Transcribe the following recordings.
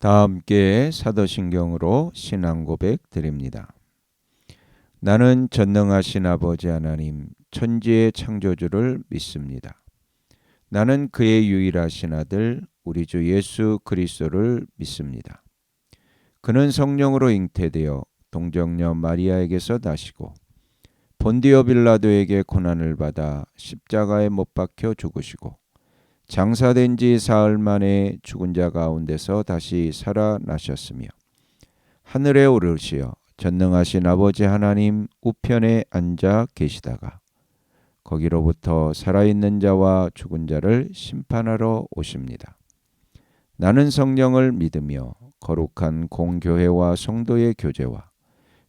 다 함께 사도신경으로 신앙 고백 드립니다. 나는 전능하신 아버지 하나님 천지의 창조주를 믿습니다. 나는 그의 유일하신 아들 우리 주 예수 그리스도를 믿습니다. 그는 성령으로 잉태되어 동정녀 마리아에게서 나시고 본디오 빌라도에게 고난을 받아 십자가에 못 박혀 죽으시고 장사된 지 사흘 만에 죽은 자 가운데서 다시 살아나셨으며 하늘에 오르시어 전능하신 아버지 하나님 우편에 앉아 계시다가 거기로부터 살아있는 자와 죽은 자를 심판하러 오십니다. 나는 성령을 믿으며 거룩한 공교회와 성도의 교제와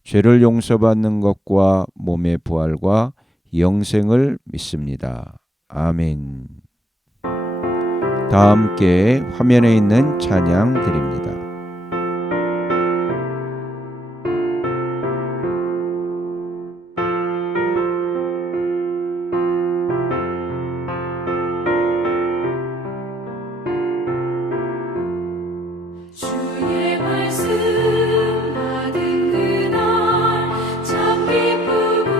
죄를 용서받는 것과 몸의 부활과 영생을 믿습니다. 아멘. 다 함께 화면에 있는 찬양 드립니다. 주의 말씀 받은 그날 참 기쁘고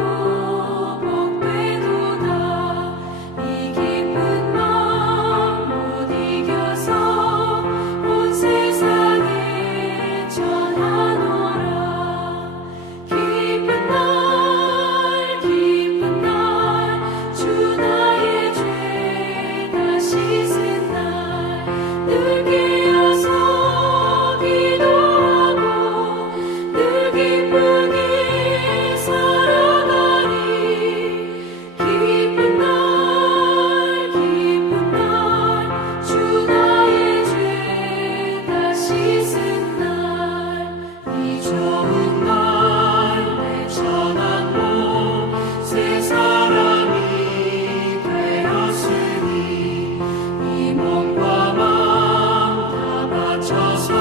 복되도다. 이 기쁜 마음 못 이겨서 온 세상에 전하노라. 기쁜 날 주 나의 죄 다 씻은 날 늘 깨어서 기도하고 늘 기쁘게 살아가리. 기쁜 날 주 나의 죄 다 씻은 날 이 좋은 날 내 천한 몸 새 사람이 되었으니 이 몸과 마음 다 바쳐서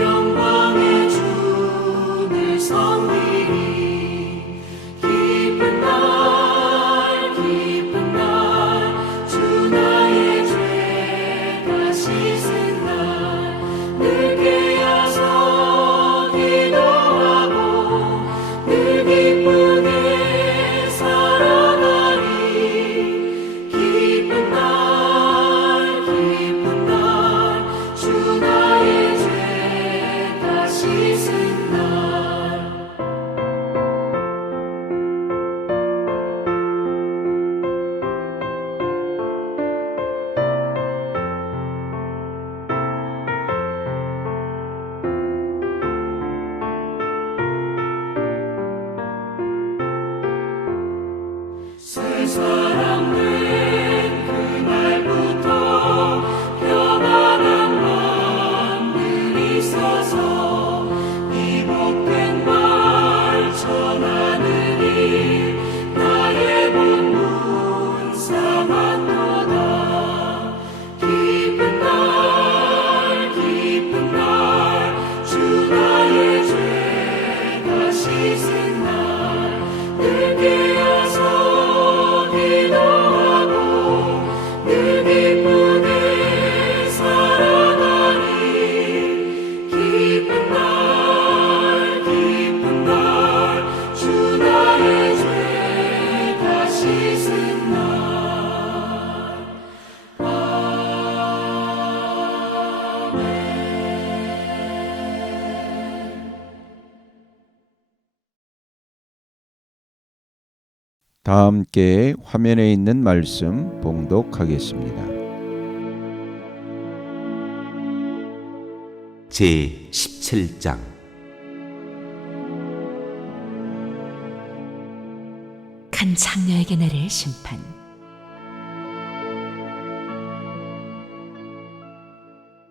영광의 주를 섬기리. 기쁜 날 주 나의 죄 다 씻은 날 늘 깨어서 기도하고 늘 기쁘게 살아가리. 기쁜 날 주 나의 죄 다 씻은 날 새 사람 된 그날부터 평안한 마음을 있어서 이 복된 말 전하느니 나의 본문 삼았도다. 기쁜 날 주 나의 죄 다 씻은 날 늘 깨어서 기도하고 늘 기쁘게 살아가리. 기쁜 날 주 나의 죄 다 씻은 날 아멘. 다 함께 화면에 있는 말씀 봉독하겠습니다. 제 17장 큰 창녀에게 내릴 심판.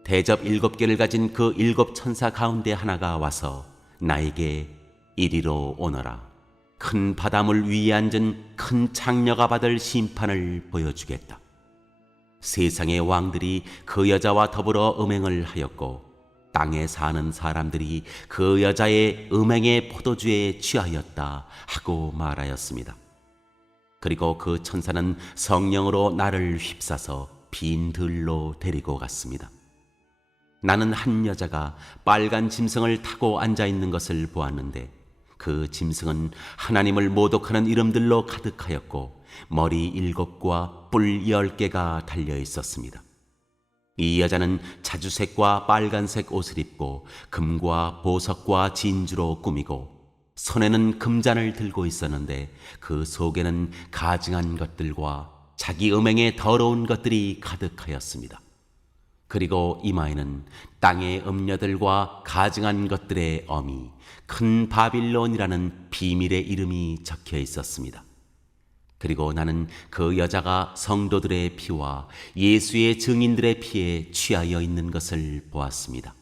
대접 7개를 가진 그 7 천사 가운데 하나가 와서 나에게 이리로 오너라. 큰 바다물 위에 앉은 큰 창녀가 받을 심판을 보여주겠다. 세상의 왕들이 그 여자와 더불어 음행을 하였고 땅에 사는 사람들이 그 여자의 음행의 포도주에 취하였다 하고 말하였습니다. 그리고 그 천사는 성령으로 나를 휩싸서 빈 들로 데리고 갔습니다. 나는 한 여자가 빨간 짐승을 타고 앉아 있는 것을 보았는데 그 짐승은 하나님을 모독하는 이름들로 가득하였고 머리 7과 뿔 10개가 달려 있었습니다. 이 여자는 자주색과 빨간색 옷을 입고 금과 보석과 진주로 꾸미고 손에는 금잔을 들고 있었는데 그 속에는 가증한 것들과 자기 음행에 더러운 것들이 가득하였습니다. 그리고 이마에는 땅의 음녀들과 가증한 것들의 어미 큰 바빌론이라는 비밀의 이름이 적혀 있었습니다. 그리고 나는 그 여자가 성도들의 피와 예수의 증인들의 피에 취하여 있는 것을 보았습니다.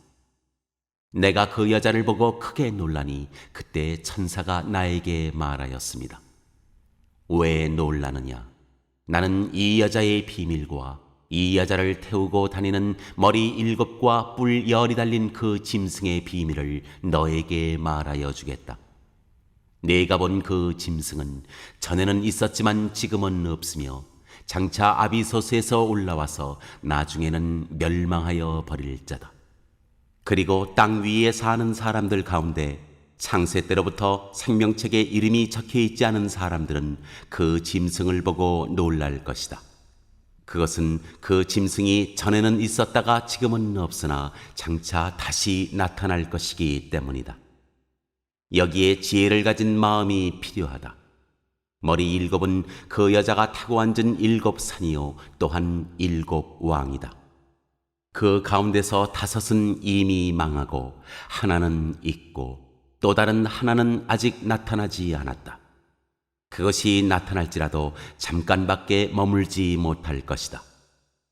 내가 그 여자를 보고 크게 놀라니 그때 천사가 나에게 말하였습니다. 왜 놀라느냐? 나는 이 여자의 비밀과 이 여자를 태우고 다니는 머리 7과 뿔 10이 달린 그 짐승의 비밀을 너에게 말하여 주겠다. 네가 본 그 짐승은 전에는 있었지만 지금은 없으며 장차 아비소스에서 올라와서 나중에는 멸망하여 버릴 자다. 그리고 땅 위에 사는 사람들 가운데 창세 때로부터 생명책에 이름이 적혀 있지 않은 사람들은 그 짐승을 보고 놀랄 것이다. 그것은 그 짐승이 전에는 있었다가 지금은 없으나 장차 다시 나타날 것이기 때문이다. 여기에 지혜를 가진 마음이 필요하다. 머리 7은 그 여자가 타고 앉은 7산이요 또한 7왕이다. 그 가운데서 5은 이미 망하고 하나는 있고 또 다른 하나는 아직 나타나지 않았다. 그것이 나타날지라도 잠깐밖에 머물지 못할 것이다.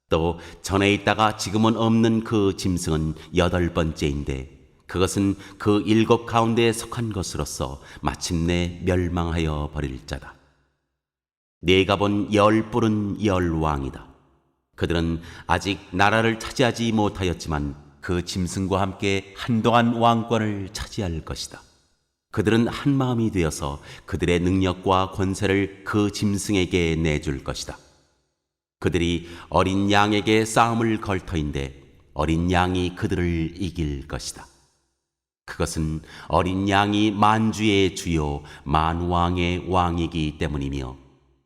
또 전에 있다가 지금은 없는 그 짐승은 8번째인데 그것은 그 7 가운데에 속한 것으로서 마침내 멸망하여 버릴 자다. 네가 본 10뿔은 10왕이다. 그들은 아직 나라를 차지하지 못하였지만 그 짐승과 함께 한동안 왕권을 차지할 것이다. 그들은 한 마음이 되어서 그들의 능력과 권세를 그 짐승에게 내줄 것이다. 그들이 어린 양에게 싸움을 걸 터인데 어린 양이 그들을 이길 것이다. 그것은 어린 양이 만주의 주요 만왕의 왕이기 때문이며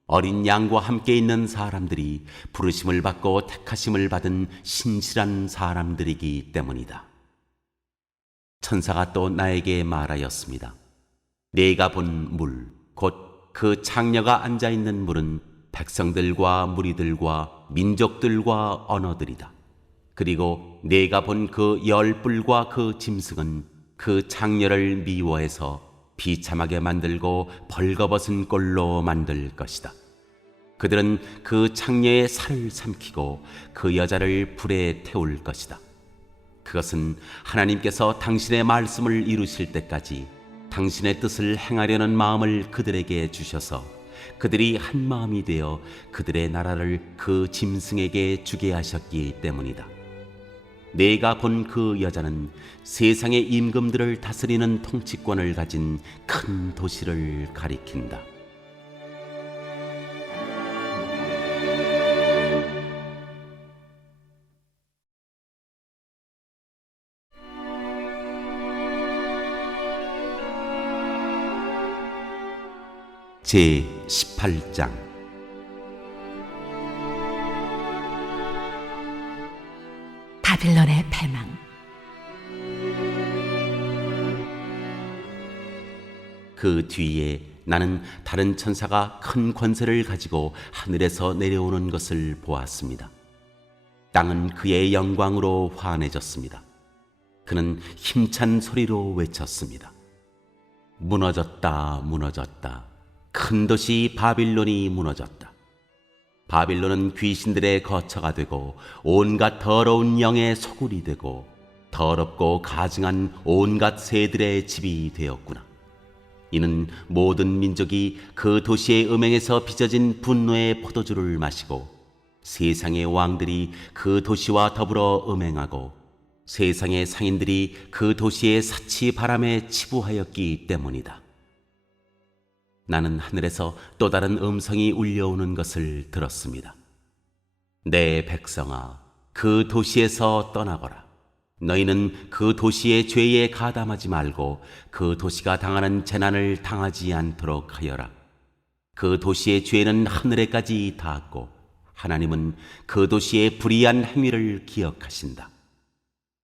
어린 양과 함께 있는 사람들이 부르심을 받고 택하심을 받은 신실한 사람들이기 때문이다. 천사가 또 나에게 말하였습니다. 네가 본 물, 곧 그 창녀가 앉아있는 물은 백성들과 무리들과 민족들과 언어들이다. 그리고 네가 본 그 10뿔과 그 짐승은 그 창녀를 미워해서 비참하게 만들고 벌거벗은 꼴로 만들 것이다. 그들은 그 창녀의 살을 삼키고 그 여자를 불에 태울 것이다. 그것은 하나님께서 당신의 말씀을 이루실 때까지 당신의 뜻을 행하려는 마음을 그들에게 주셔서 그들이 한 마음이 되어 그들의 나라를 그 짐승에게 주게 하셨기 때문이다. 내가 본 그 여자는 세상의 임금들을 다스리는 통치권을 가진 큰 도시를 가리킨다. 제 18장 바빌론의 패망. 그 뒤에 나는 다른 천사가 큰 권세를 가지고 하늘에서 내려오는 것을 보았습니다. 땅은 그의 영광으로 환해졌습니다. 그는 힘찬 소리로 외쳤습니다. 무너졌다, 무너졌다. 큰 도시 바빌론이 무너졌다. 바빌론은 귀신들의 거처가 되고 온갖 더러운 영의 소굴이 되고 더럽고 가증한 온갖 새들의 집이 되었구나. 이는 모든 민족이 그 도시의 음행에서 빚어진 분노의 포도주를 마시고 세상의 왕들이 그 도시와 더불어 음행하고 세상의 상인들이 그 도시의 사치 바람에 치부하였기 때문이다. 나는 하늘에서 또 다른 음성이 울려오는 것을 들었습니다. 내 백성아, 그 도시에서 떠나거라. 너희는 그 도시의 죄에 가담하지 말고 그 도시가 당하는 재난을 당하지 않도록 하여라. 그 도시의 죄는 하늘에까지 닿았고 하나님은 그 도시의 불의한 행위를 기억하신다.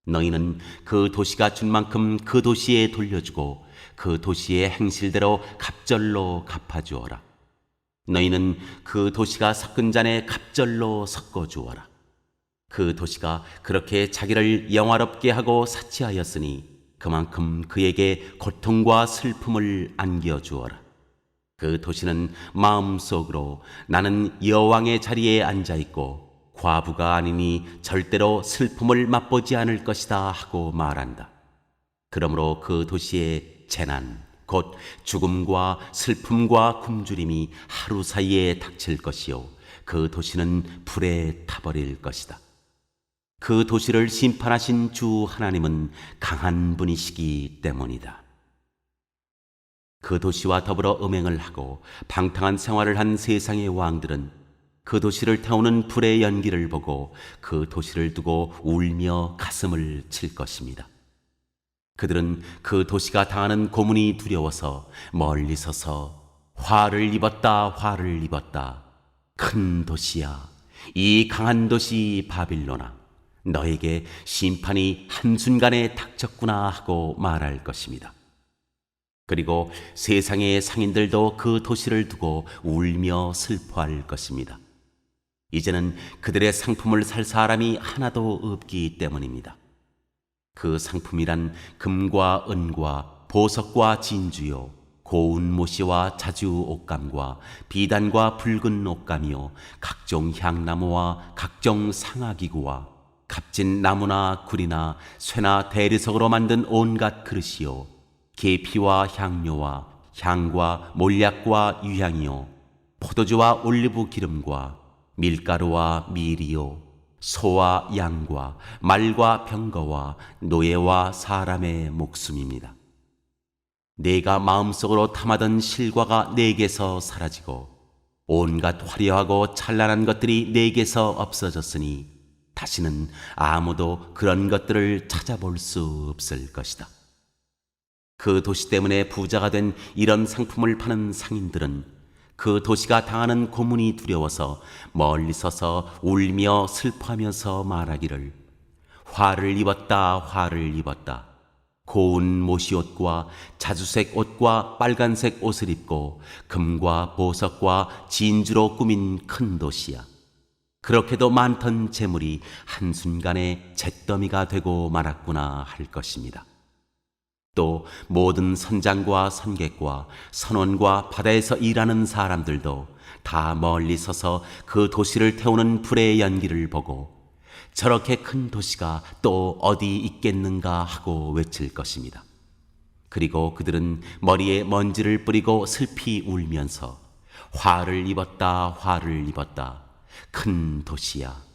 너희는 그 도시가 준 만큼 그 도시에 돌려주고 그 도시의 행실대로 갑절로 갚아주어라. 너희는 그 도시가 섞은 잔에 갑절로 섞어주어라. 그 도시가 그렇게 자기를 영화롭게 하고 사치하였으니 그만큼 그에게 고통과 슬픔을 안겨주어라. 그 도시는 마음속으로 나는 여왕의 자리에 앉아있고 과부가 아니니 절대로 슬픔을 맛보지 않을 것이다 하고 말한다. 그러므로 그 도시의 재난, 곧 죽음과 슬픔과 굶주림이 하루 사이에 닥칠 것이요 그 도시는 불에 타버릴 것이다. 그 도시를 심판하신 주 하나님은 강한 분이시기 때문이다. 그 도시와 더불어 음행을 하고 방탕한 생활을 한 세상의 왕들은 그 도시를 태우는 불의 연기를 보고 그 도시를 두고 울며 가슴을 칠 것입니다. 그들은 그 도시가 당하는 고문이 두려워서 멀리 서서 화를 입었다, 화를 입었다. 큰 도시야, 이 강한 도시 바빌론아, 너에게 심판이 한순간에 닥쳤구나 하고 말할 것입니다. 그리고 세상의 상인들도 그 도시를 두고 울며 슬퍼할 것입니다. 이제는 그들의 상품을 살 사람이 하나도 없기 때문입니다. 그 상품이란 금과 은과 보석과 진주요 고운 모시와 자주 옷감과 비단과 붉은 옷감이요 각종 향나무와 각종 상아기구와 값진 나무나 구리나 쇠나 대리석으로 만든 온갖 그릇이요 계피와 향료와 향과 몰약과 유향이요 포도주와 올리브 기름과 밀가루와 밀이요 소와 양과 말과 병거와 노예와 사람의 목숨입니다. 내가 마음속으로 탐하던 실과가 내게서 사라지고 온갖 화려하고 찬란한 것들이 내게서 없어졌으니 다시는 아무도 그런 것들을 찾아볼 수 없을 것이다. 그 도시 때문에 부자가 된 이런 상품을 파는 상인들은 그 도시가 당하는 고문이 두려워서 멀리 서서 울며 슬퍼하면서 말하기를 화를 입었다, 화를 입었다. 고운 모시옷과 자주색 옷과 빨간색 옷을 입고 금과 보석과 진주로 꾸민 큰 도시야. 그렇게도 많던 재물이 한순간에 잿더미가 되고 말았구나 할 것입니다. 또 모든 선장과 선객과 선원과 바다에서 일하는 사람들도 다 멀리 서서 그 도시를 태우는 불의 연기를 보고 저렇게 큰 도시가 또 어디 있겠는가 하고 외칠 것입니다. 그리고 그들은 머리에 먼지를 뿌리고 슬피 울면서 화를 입었다, 화를 입었다. 큰 도시야.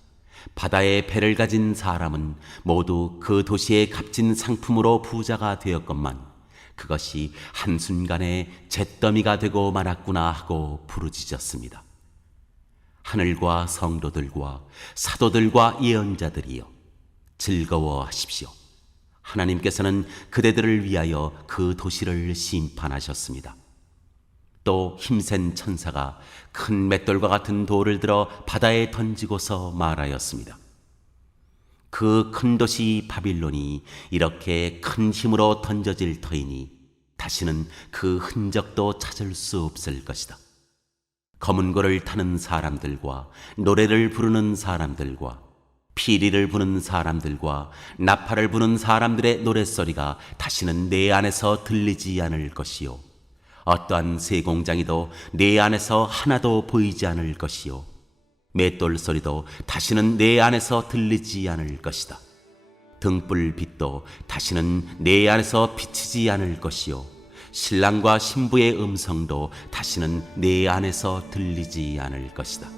바다에 배를 가진 사람은 모두 그 도시의 값진 상품으로 부자가 되었건만 그것이 한순간에 잿더미가 되고 말았구나 하고 부르짖었습니다. 하늘과 성도들과 사도들과 예언자들이여 즐거워하십시오. 하나님께서는 그대들을 위하여 그 도시를 심판하셨습니다. 또 힘센 천사가 큰 맷돌과 같은 돌을 들어 바다에 던지고서 말하였습니다. 그 큰 도시 바빌론이 이렇게 큰 힘으로 던져질 터이니 다시는 그 흔적도 찾을 수 없을 것이다. 검은 고를 타는 사람들과 노래를 부르는 사람들과 피리를 부는 사람들과 나팔을 부는 사람들의 노랫소리가 다시는 내 안에서 들리지 않을 것이요 어떠한 세공장이도 내 안에서 하나도 보이지 않을 것이요 맷돌 소리도 다시는 내 안에서 들리지 않을 것이다. 등불 빛도 다시는 내 안에서 비치지 않을 것이요 신랑과 신부의 음성도 다시는 내 안에서 들리지 않을 것이다.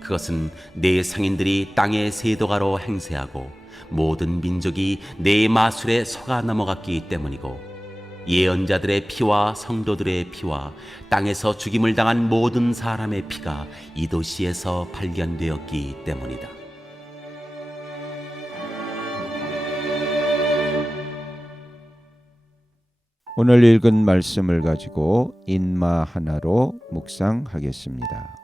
그것은 내 상인들이 땅의 세도가로 행세하고 모든 민족이 내 마술에 속아 넘어갔기 때문이고 예언자들의 피와 성도들의 피와 땅에서 죽임을 당한 모든 사람의 피가 이 도시에서 발견되었기 때문이다. 오늘 읽은 말씀을 가지고 인마 하나로 묵상하겠습니다.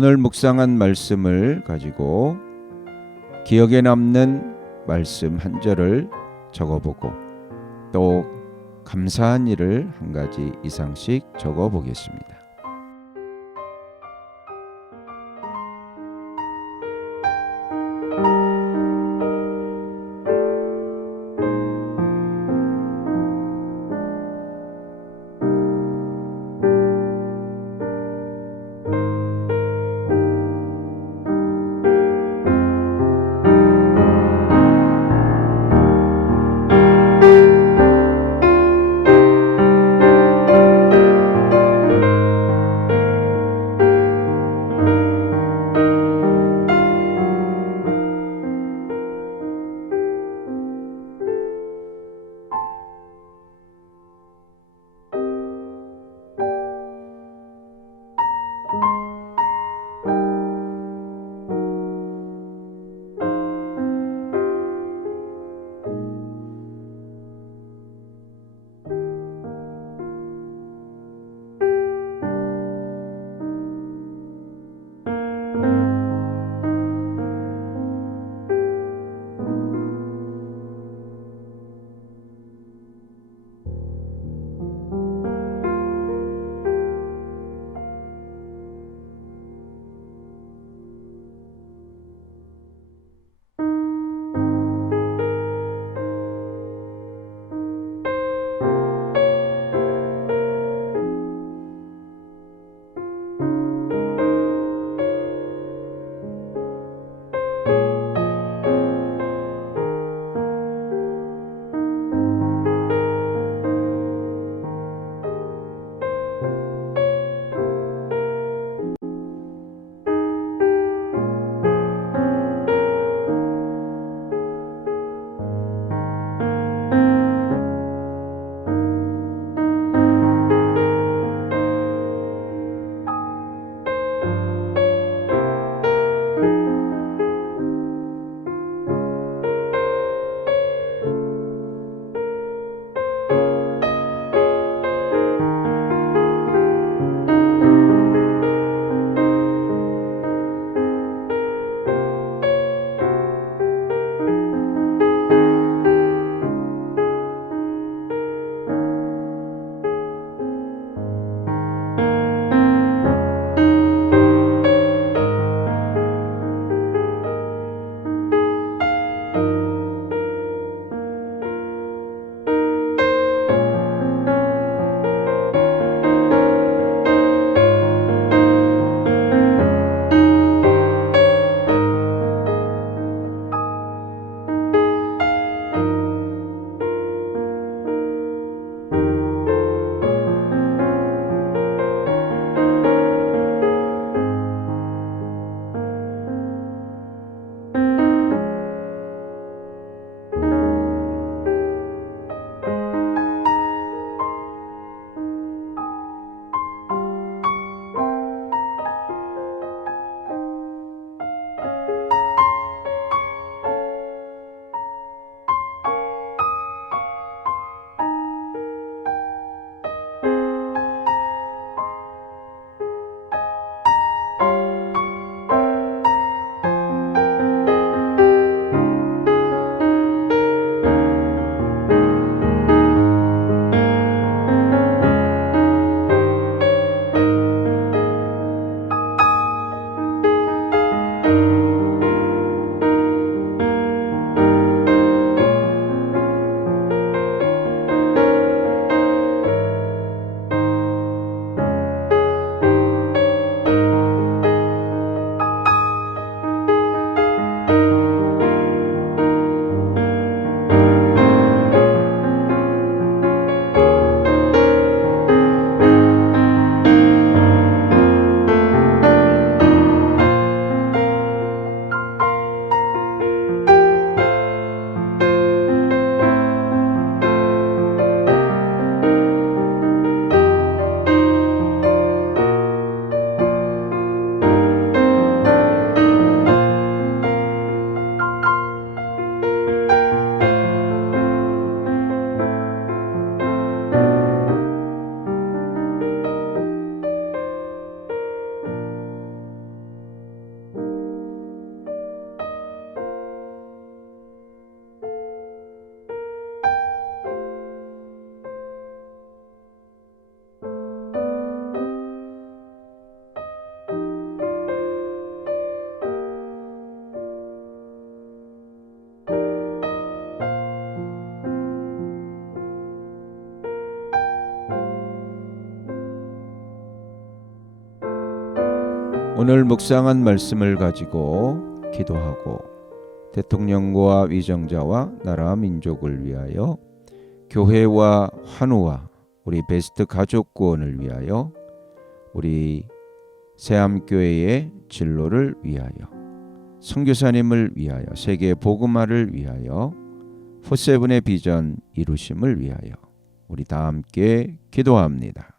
오늘 묵상한 말씀을 가지고 기억에 남는 말씀 한 절을 적어보고 또 감사한 일을 한 가지 이상씩 적어보겠습니다. 오늘 묵상한 말씀을 가지고 기도하고 대통령과 위정자와 나라 민족을 위하여 교회와 환우와 우리 베스트 가족 구원을 위하여 우리 새암교회의 진로를 위하여 선교사님을 위하여 세계 복음화를 위하여 포세븐의 비전 이루심을 위하여 우리 다 함께 기도합니다.